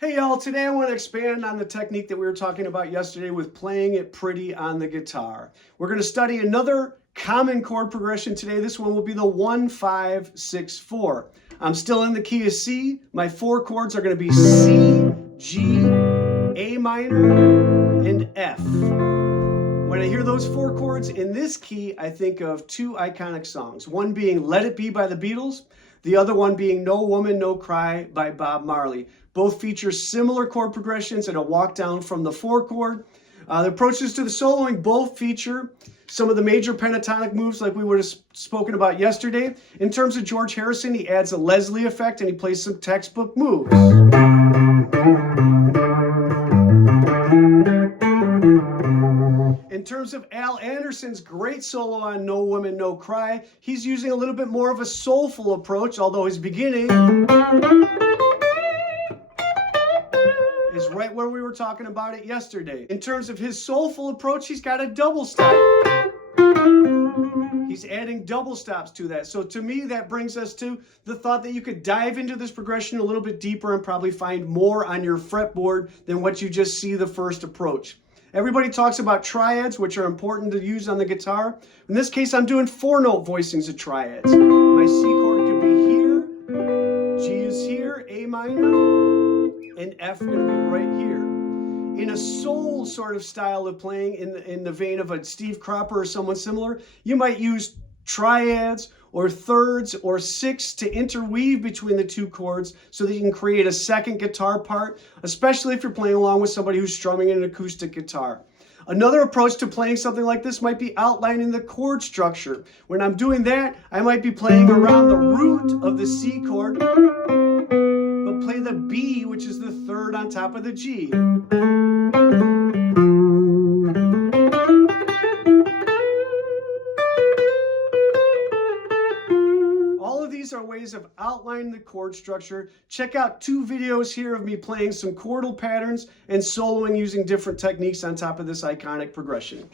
Hey y'all, today I want to expand on the technique that we were talking about yesterday with playing it pretty on the guitar. We're going to study another common chord progression today. This one will be the 1-5-6-4. I'm still in the key of C. My four chords are going to be C, G, A minor, and F. When I hear those four chords in this key, I think of two iconic songs. One being Let It Be by the Beatles, the other one being No Woman, No Cry by Bob Marley. Both feature similar chord progressions and a walk down from the four chord. The approaches to the soloing both feature some of the major pentatonic moves like we would have spoken about yesterday. In terms of George Harrison, he adds a Leslie effect and he plays some textbook moves. In terms of Al Anderson's great solo on No Woman, No Cry, he's using a little bit more of a soulful approach, although his beginning is right where we were talking about it yesterday. In terms of his soulful approach, he's got a double stop. He's adding double stops to that. So to me, that brings us to the thought that you could dive into this progression a little bit deeper and probably find more on your fretboard than what you just see the first approach. Everybody talks about triads, which are important to use on the guitar. In this case, I'm doing 4-note voicings of triads. My C chord could be here, G is here, A minor, and F going to be right here. In a soul sort of style of playing, in the vein of a Steve Cropper or someone similar, you might use triads or thirds or sixths to interweave between the two chords so that you can create a second guitar part, especially if you're playing along with somebody who's strumming an acoustic guitar. Another approach to playing something like this might be outlining the chord structure. When I'm doing that, I might be playing around the root of the C chord, but play the B, which is the third on top of the G. All of these are ways of outlining the chord structure. Check out 2 videos here of me playing some chordal patterns and soloing using different techniques on top of this iconic progression.